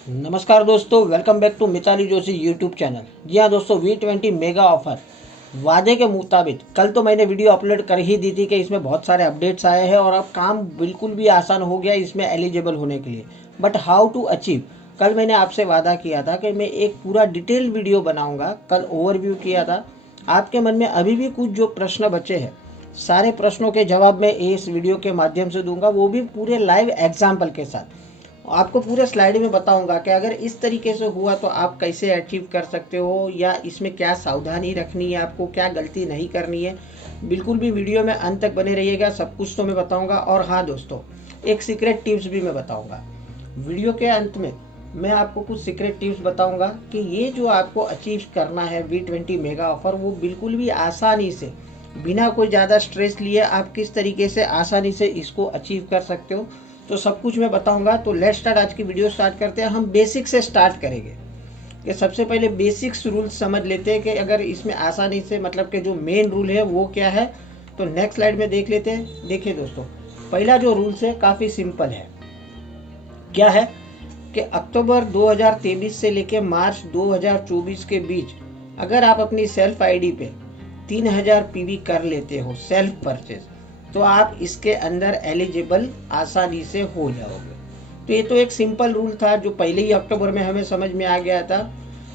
नमस्कार दोस्तों, welcome back to Mitali Joshi YouTube channel. जी हाँ दोस्तों, V20 मेगा ऑफर वादे के मुताबिक कल तो मैंने वीडियो अपलोड कर ही दी थी कि इसमें बहुत सारे अपडेट्स आए हैं और अब काम बिल्कुल भी आसान हो गया इसमें एलिजिबल होने के लिए। बट हाउ टू अचीव, कल मैंने आपसे वादा किया था कि मैं एक पूरा डिटेल वीडियो बनाऊंगा। कल ओवरव्यू किया था। आपके मन में अभी भी कुछ जो प्रश्न बचे हैं, सारे प्रश्नों के जवाब मैं इस वीडियो के माध्यम से दूंगा, वो भी पूरे लाइव एग्जाम्पल के साथ। आपको पूरे स्लाइड में बताऊंगा कि अगर इस तरीके से हुआ तो आप कैसे अचीव कर सकते हो, या इसमें क्या सावधानी रखनी है, आपको क्या गलती नहीं करनी है। बिल्कुल भी वीडियो में अंत तक बने रहिएगा, सब कुछ तो मैं बताऊंगा। और हाँ दोस्तों, एक सीक्रेट टिप्स भी मैं बताऊंगा वीडियो के अंत में। मैं आपको कुछ सीक्रेट टिप्स बताऊंगा कि ये जो आपको अचीव करना है V20 मेगा ऑफर, वो बिल्कुल भी आसानी से, बिना कोई ज़्यादा स्ट्रेस लिए आप किस तरीके से आसानी से इसको अचीव कर सकते हो, तो सब कुछ मैं बताऊंगा। तो लेट्स स्टार्ट, आज की वीडियो स्टार्ट करते हैं। हम बेसिक से स्टार्ट करेंगे कि सबसे पहले बेसिक्स रूल्स समझ लेते हैं कि अगर इसमें आसानी से, मतलब कि जो मेन रूल है वो क्या है। तो नेक्स्ट स्लाइड में देख लेते हैं। देखिए दोस्तों, पहला जो रूल्स है काफ़ी सिंपल है। क्या है कि अक्टूबर 2023 से लेकर मार्च 2024 के बीच अगर आप अपनी सेल्फ आईडी पे 3000 पीवी कर लेते हो सेल्फ परचेज, तो आप इसके अंदर एलिजिबल आसानी से हो जाओगे। तो ये तो एक सिंपल रूल था जो पहले ही अक्टूबर में हमें समझ में आ गया था।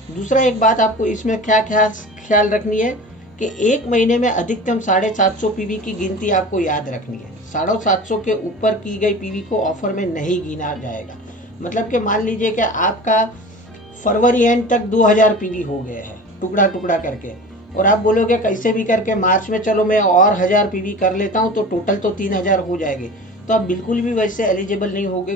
दूसरा एक बात आपको इसमें क्या ख्याल रखनी है कि एक महीने में अधिकतम 750 पीवी की गिनती आपको याद रखनी है। 750 के ऊपर की गई पीवी को ऑफर में नहीं गिना जाएगा। मतलब कि मान लीजिए कि आपका फरवरी एंड तक 2000 पीवी हो गए हैं टुकड़ा टुकड़ा करके, और आप बोलोगे कैसे भी करके मार्च में चलो मैं और 1000 पीवी कर लेता हूँ, तो टोटल तो 3000 हो जाएगी। तो आप बिल्कुल भी वैसे एलिजिबल नहीं होगे।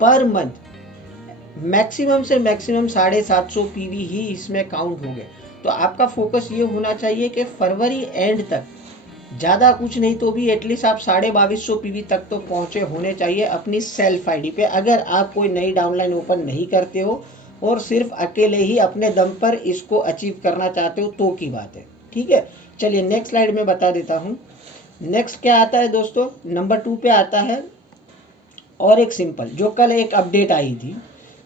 पर मंथ मैक्सिमम से मैक्सिमम 750 पीवी ही इसमें काउंट होंगे। तो आपका फोकस ये होना चाहिए कि फरवरी एंड तक ज़्यादा कुछ नहीं तो भी एटलीस्ट आप 2250 पीवी तक तो पहुँचे होने चाहिए अपनी सेल्फ आईडी पे, अगर आप कोई नई डाउनलाइन ओपन नहीं करते हो और सिर्फ अकेले ही अपने दम पर इसको अचीव करना चाहते हो तो की बात है। ठीक है, चलिए नेक्स्ट स्लाइड में बता देता हूँ। नेक्स्ट क्या आता है दोस्तों, नंबर 2 पे आता है और एक सिंपल, जो कल एक अपडेट आई थी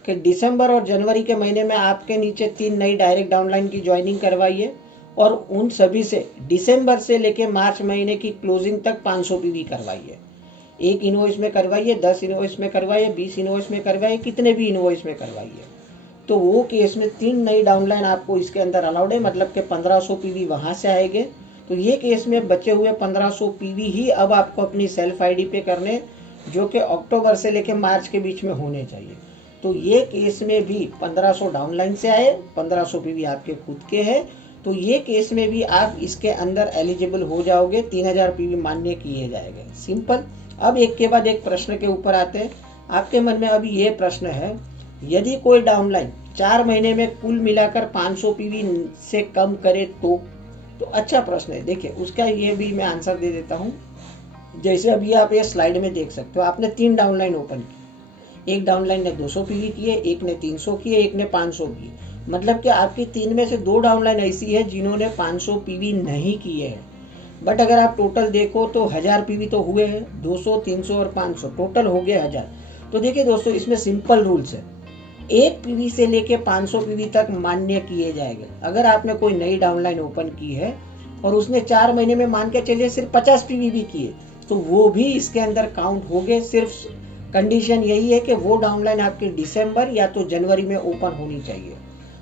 कि दिसंबर और जनवरी के महीने में आपके नीचे 3 नई डायरेक्ट डाउनलाइन की ज्वाइनिंग करवाइए और उन सभी से दिसंबर से लेके मार्च महीने की क्लोजिंग तक 500 पीवी करवाइए। एक इनवॉइस में करवाइए, 10 इनवॉइस में करवाइए, 20 इनवॉइस में करवाइए, कितने भी इनवॉइस में करवाइए। तो वो केस में 3 नई डाउनलाइन आपको इसके अंदर अलाउड है, मतलब कि 1500 पीवी वहाँ से आएंगे। तो ये केस में बचे हुए 1500 पीवी ही अब आपको अपनी सेल्फ आईडी पे करने, जो कि अक्टूबर से लेकर मार्च के बीच में होने चाहिए। तो ये केस में भी 1500 डाउनलाइन से आए, 1500 पीवी आपके खुद के हैं, तो ये केस में भी आप इसके अंदर एलिजिबल हो जाओगे, 3000 पीवी मान्य किए जाएंगे। सिंपल। अब एक के बाद एक प्रश्न के ऊपर आते हैं। आपके मन में अभी ये प्रश्न है, यदि कोई डाउनलाइन 4 महीने में कुल मिलाकर 500 पीवी से कम करे तो अच्छा प्रश्न है। देखिए उसका ये भी मैं आंसर दे देता हूँ। जैसे अभी आप ये स्लाइड में देख सकते हो, आपने 3 डाउनलाइन ओपन की, एक डाउनलाइन ने 200 पीवी किए, एक ने 300 किए, एक ने 500 किए। मतलब कि आपकी 3 में से 2 डाउनलाइन ऐसी है जिन्होंने 500 पीवी नहीं किए हैं। बट अगर आप टोटल देखो तो 1000 पीवी तो हुए हैं, 200, 300 और 500 टोटल हो गए 1000। तो देखिए दोस्तों, इसमें सिंपल रूल्स है, 1 पीवी से लेके 500 पीवी तक मान्य किए जाएंगे। अगर आपने कोई नई डाउनलाइन ओपन की है और उसने 4 महीने में मान के चलिए सिर्फ 50 पीवी भी किए, तो वो भी इसके अंदर काउंट हो गए। सिर्फ कंडीशन यही है कि वो डाउनलाइन आपके दिसंबर या तो जनवरी में ओपन होनी चाहिए।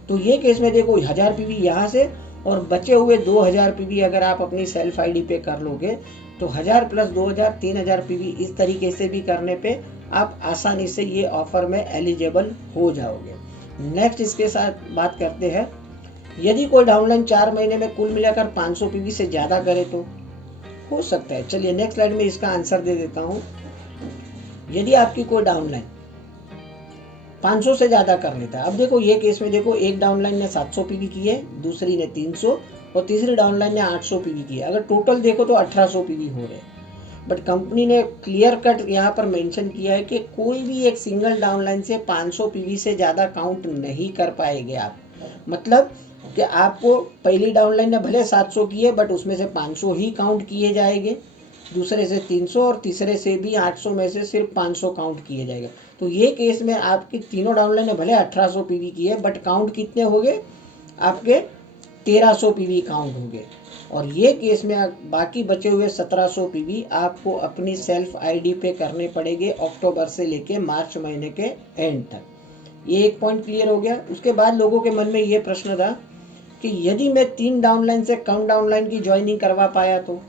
तो ये केस में देखो 1000 पीवी यहाँ से और बचे हुए 2000 पीवी अगर आप अपनी सेल्फ आईडी पे कर लोगे, तो 1000 प्लस 2000 3000 पीवी इस तरीके से भी करने पे आप आसानी से ये ऑफर में एलिजिबल हो जाओगे। नेक्स्ट इसके साथ बात करते हैं, यदि कोई डाउनलाइन 4 महीने में कुल मिलाकर 500 पीवी से ज़्यादा करे तो हो सकता है। चलिए नेक्स्ट स्लाइड में इसका आंसर दे देता हूँ। यदि आपकी कोई डाउनलाइन 500 से ज़्यादा कर लेता है, अब देखो ये केस में देखो, एक डाउनलाइन ने 700 पीवी की है, दूसरी ने 300 और तीसरी डाउनलाइन ने 800 पीवी की है। अगर टोटल देखो तो 1800 पीवी हो रहे हैं। बट कंपनी ने क्लियर कट यहाँ पर मेंशन किया है कि कोई भी एक सिंगल डाउनलाइन से 500 पीवी से ज़्यादा काउंट नहीं कर पाएंगे आप। मतलब कि आपको पहली डाउनलाइन ने भले 700 किए बट उसमें से 500 ही काउंट किए जाएंगे। दूसरे से 300 और तीसरे से भी 800 में से सिर्फ 500 काउंट किए जाएगा। तो ये केस में आपकी तीनों डाउनलाइन ने भले 1800 पीवी की है, बट काउंट कितने हो गए आपके 1300 पीवी काउंट हो गए। और ये केस में बाकी बचे हुए 1700 पीवी आपको अपनी सेल्फ आईडी पे करने पड़ेंगे अक्टूबर से लेके मार्च महीने के एंड तक। ये एक पॉइंट क्लियर हो गया। उसके बाद लोगों के मन में ये प्रश्न था कि यदि मैं 3 डाउनलाइन से कम डाउनलाइन की ज्वाइनिंग करवा पाया तो,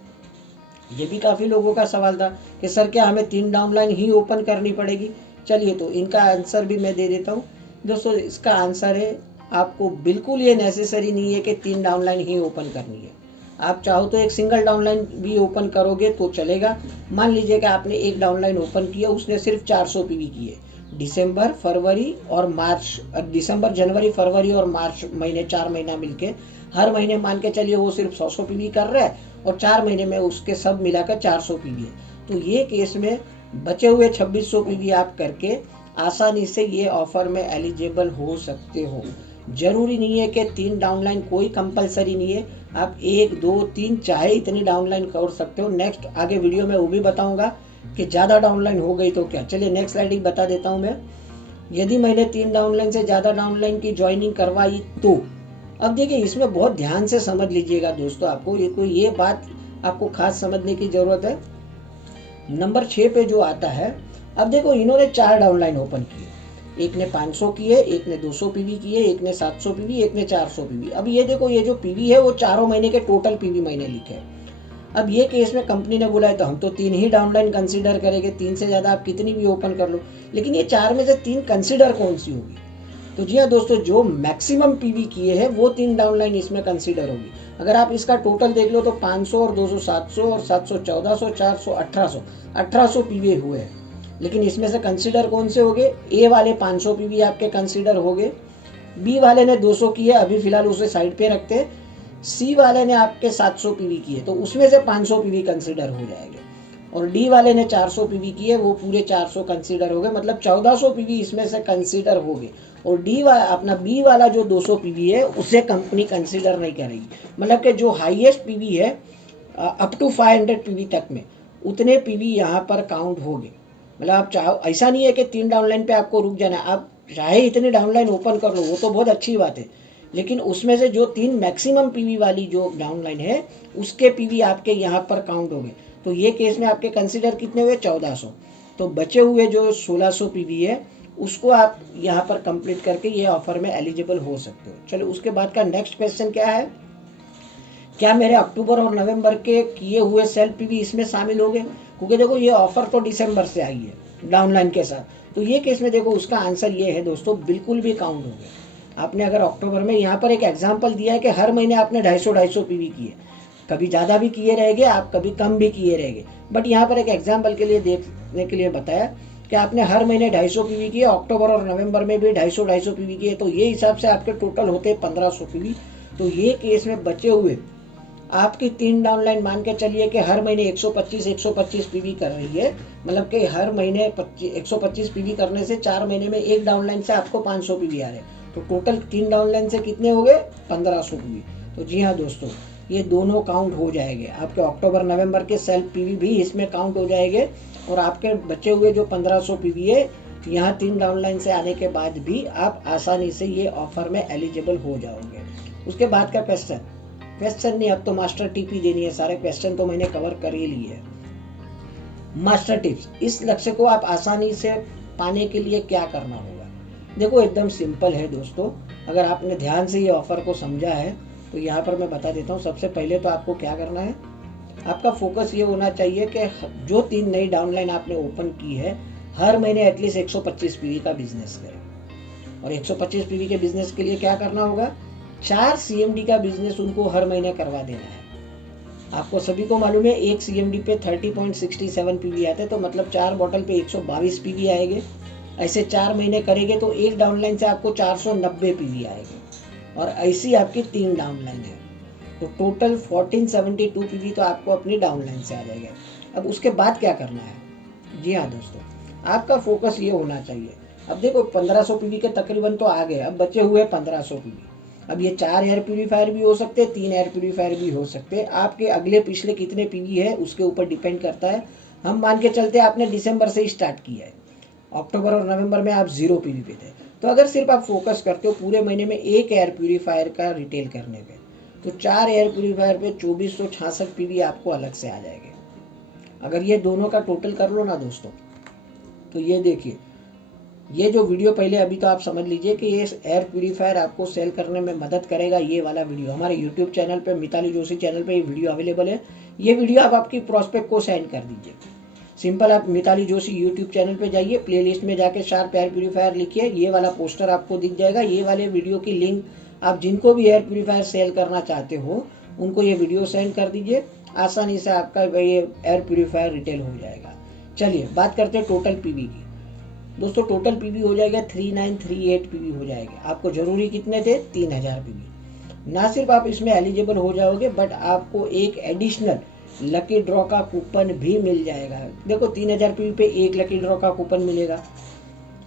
ये भी काफ़ी लोगों का सवाल था कि सर क्या हमें 3 डाउनलाइन ही ओपन करनी पड़ेगी। चलिए तो इनका आंसर भी मैं दे देता हूँ दोस्तों। इसका आंसर है आपको बिल्कुल ये नेसेसरी नहीं है कि 3 डाउनलाइन ही ओपन करनी है। आप चाहो तो एक सिंगल डाउनलाइन भी ओपन करोगे तो चलेगा। मान लीजिए कि आपने एक डाउनलाइन ओपन किया, उसने सिर्फ 400 पीवी किए दिसंबर फरवरी और मार्च, दिसंबर जनवरी फरवरी और मार्च महीने 4 महीना मिलके, हर महीने मान के चलिए वो सिर्फ 100 पीवी कर रहा है और 4 महीने में उसके सब मिलाकर 400 पीवी है। तो ये केस में बचे हुए 2600 पीवी आप करके आसानी से ये ऑफर में एलिजिबल हो सकते हो। जरूरी नहीं है कि 3 डाउनलाइन, कोई कंपलसरी नहीं है। आप 1 2 3 चाहे इतनी डाउनलाइन कर सकते हो। नेक्स्ट आगे वीडियो में वो भी बताऊंगा कि ज़्यादा डाउनलाइन हो गई तो क्या। चलिए नेक्स्ट स्लाइड बता देता हूँ मैं। यदि मैंने 3 डाउनलाइन से ज़्यादा डाउनलाइन की ज्वाइनिंग करवाई तो, अब देखिए इसमें बहुत ध्यान से समझ लीजिएगा दोस्तों। आपको ये बात आपको खास समझने की ज़रूरत है। नंबर 6 पे जो आता है, अब देखो इन्होंने 4 डाउनलाइन ओपन किए, एक ने 500 किए, एक ने 200 पीवी किए, एक ने 700 पीवी, एक ने 400 पीवी। अब ये देखो ये जो पीवी है वो चारों महीने के टोटल पीवी महीने लिखे हैं। अब ये केस में कंपनी ने बोला है तो हम तो 3 ही डाउनलाइन कंसीडर करेंगे, 3 से ज़्यादा आप कितनी भी ओपन कर लो। लेकिन ये 4 में से 3 कंसीडर कौन सी होगी? तो जी हाँ दोस्तों, जो मैक्सिमम पीवी किए हैं वो 3 डाउनलाइन इसमें कंसीडर होगी। अगर आप इसका टोटल देख लो तो 500 और 200 700 और 700 1400 400 1800 पीवी हुए हैं। लेकिन इसमें से कंसीडर कौन से हो गए? ए वाले 500 पीवी आपके कंसीडर हो गए, बी वाले ने 200 किए, अभी फिलहाल उसे साइड पे रखते हैं, सी वाले ने आपके 700 पीवी किए तो उसमें से 500 पीवी कंसीडर हो जाएंगे, और डी वाले ने 400 पीवी किए वो पूरे 400 कंसीडर हो गए, मतलब 1400 पीवी इसमें से कंसीडर हो गए। और डी वाला अपना बी वाला जो 200 पीवी है उसे कंपनी कंसीडर नहीं करेगी। मतलब कि जो हाईएस्ट पीवी है अप टू 500 पीवी तक में, उतने पीवी यहाँ पर काउंट हो गए। मतलब आप चाहो, ऐसा नहीं है कि 3 डाउनलाइन पे आपको रुक जाना है, आप चाहे इतनी डाउनलाइन ओपन कर लो, वो तो बहुत अच्छी बात है। लेकिन उसमें से जो 3 मैक्सिमम पीवी वाली जो डाउनलाइन है उसके पीवी आपके यहाँ पर काउंट हो गए। तो ये केस में आपके कंसीडर कितने हुए? 1400। तो बचे हुए जो 1600 पीवी है उसको आप यहाँ पर कंप्लीट करके ये ऑफर में एलिजिबल हो सकते हो। चलो उसके बाद का नेक्स्ट क्वेश्चन क्या है, क्या मेरे अक्टूबर और नवंबर के किए हुए सेल पीवी इसमें शामिल हो गए? क्योंकि देखो ये ऑफर तो दिसंबर से आई है डाउनलाइन के साथ। तो ये केस में देखो उसका आंसर ये है दोस्तों, बिल्कुल भी काउंट हो गया। आपने अगर अक्टूबर में, यहाँ पर एक एग्जाम्पल दिया है कि हर महीने आपने 250 पीवी किए, कभी ज़्यादा भी किए रहेंगे आप, कभी कम भी किए रहेंगे, बट यहाँ पर एक एग्जाम्पल के लिए देखने के लिए बताया कि आपने हर महीने 250 पीवी किए, अक्टूबर और नवंबर में भी 250 पीवी किए, तो ये हिसाब से आपके टोटल होते 1500 पीवी। तो ये केस में बचे हुए आपकी 3 डाउनलाइन मान के चलिए कि हर महीने 125 पीवी कर रही है, मतलब कि हर महीने 125 पीवी करने से 4 महीने में एक डाउनलाइन से आपको 500 पीवी आ रहे हैं। तो टोटल 3 डाउनलाइन से कितने हो गए? 1500 पीवी। तो जी हाँ दोस्तों, ये दोनों काउंट हो जाएंगे, आपके अक्टूबर नवंबर के सेल्फ पीवी भी इसमें काउंट हो जाएंगे, और आपके बचे हुए जो 1500 पीवी है यहाँ 3 डाउनलाइन से आने के बाद भी आप आसानी से ये ऑफर में एलिजिबल हो जाओगे। उसके बाद का क्वेश्चन नहीं, अब तो मास्टर टिप ही देनी है। सारे क्वेश्चन तो मैंने कवर कर ही लिए है। मास्टर टिप्स, इस लक्ष्य को आप आसानी से पाने के लिए क्या करना होगा? देखो एकदम सिंपल है दोस्तों, अगर आपने ध्यान से ये ऑफर को समझा है तो यहाँ पर मैं बता देता हूँ। सबसे पहले तो आपको क्या करना है, आपका फोकस ये होना चाहिए कि जो 3 नई डाउनलाइन आपने ओपन की है हर महीने एटलीस्ट 125 पीवी का बिजनेस करें। और 125 पीवी के बिजनेस के लिए क्या करना होगा? 4 सीएमडी का बिजनेस उनको हर महीने करवा देना है। आपको सभी को मालूम है एक सीएमडी पे 30.67 पीवी आते हैं, तो मतलब 4 बॉटल पे 122 पीवी आएंगे। ऐसे 4 महीने करेंगे तो एक डाउनलाइन से आपको 490 पीवी आएंगे, और ऐसी आपकी 3 डाउनलाइन है तो टोटल 1472 पीवी तो आपको अपनी डाउनलाइन से आ जाएगा। अब उसके बाद क्या करना है? जी हाँ दोस्तों, आपका फोकस ये होना चाहिए। अब देखो 1500 पीवी के तकरीबन तो आ गए, अब बचे हुए 1500 पीवी। अब ये 4 एयर प्यूरीफायर भी हो सकते हैं, 3 एयर प्यूरीफायर भी हो सकते हैं, आपके अगले पिछले कितने पीवी है उसके ऊपर डिपेंड करता है। हम मान के चलते आपने दिसंबर से ही स्टार्ट किया है, अक्टूबर और नवंबर में आप 0 पीवी पे थे, तो अगर सिर्फ आप फोकस करते हो पूरे महीने में 1 एयर प्यूरीफायर का रिटेल करने पे, तो 4 एयर प्यूरीफायर पे 2466 पीवी आपको अलग से आ जाएंगे। अगर ये दोनों का टोटल कर लो ना दोस्तों, तो ये देखिए, ये जो वीडियो पहले अभी तो आप समझ लीजिए कि ये एयर प्यूरीफायर आपको सेल करने में मदद करेगा। ये वाला वीडियो हमारे यूट्यूब चैनल पे, मिताली जोशी चैनल पे ये वीडियो अवेलेबल है। ये वीडियो आप आपकी प्रोस्पेक्ट को सेंड कर दीजिए। सिंपल, आप मिताली जोशी यूट्यूब चैनल पे जाइए, प्लेलिस्ट में जाके शार्प एयर प्यूरीफायर लिखिए, ये वाला पोस्टर आपको दिख जाएगा। ये वाले वीडियो की लिंक आप जिनको भी एयर प्यूरीफायर सेल करना चाहते हो उनको ये वीडियो सेंड कर दीजिए, आसानी से आपका ये एयर प्यूरीफायर रिटेल हो जाएगा। चलिए बात करते हैं टोटल पीवी की। दोस्तों टोटल पीवी हो जाएगा 3938 पीवी हो जाएगा। आपको जरूरी कितने थे? 3000 पीवी। ना सिर्फ आप इसमें एलिजिबल हो जाओगे, बट आपको एक एडिशनल लकी ड्रॉ का कूपन भी मिल जाएगा। देखो 3000 पीवी पे एक लकी ड्रॉ का कूपन मिलेगा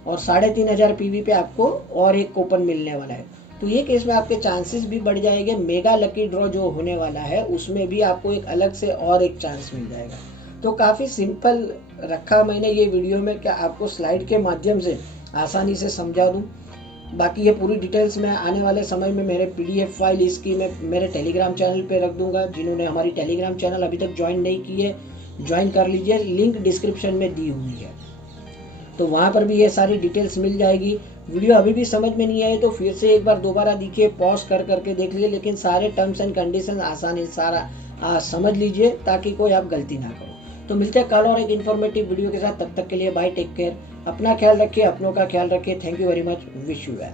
और 3500 पीवी पे आपको और एक कूपन मिलने वाला है। तो ये केस में आपके चांसेस भी बढ़ जाएंगे। मेगा लकी ड्रॉ जो होने वाला है उसमें भी आपको एक अलग से और एक चांस मिल जाएगा। तो काफ़ी सिंपल रखा मैंने ये वीडियो में, क्या आपको स्लाइड के माध्यम से आसानी से समझा दूं। बाकी ये पूरी डिटेल्स मैं आने वाले समय में मेरे PDF फाइल इसकी मैं मेरे टेलीग्राम चैनल पे रख दूंगा। जिन्होंने हमारी टेलीग्राम चैनल अभी तक ज्वाइन नहीं की है, ज्वाइन कर लीजिए, लिंक डिस्क्रिप्शन में दी हुई है, तो वहाँ पर भी ये सारी डिटेल्स मिल जाएगी। वीडियो अभी भी समझ में नहीं आए तो फिर से एक बार दोबारा देखिए, पॉज कर करके देख लीजिए, लेकिन सारे टर्म्स एंड कंडीशन आसानी सारा समझ लीजिए ताकि कोई आप गलती ना करो। तो मिलते हैं कल और एक इन्फॉर्मेटिव वीडियो के साथ। तब तक के लिए बाय, टेक केयर, अपना ख्याल रखिए, अपनों का ख्याल रखिए। Thank you very much, wish you well.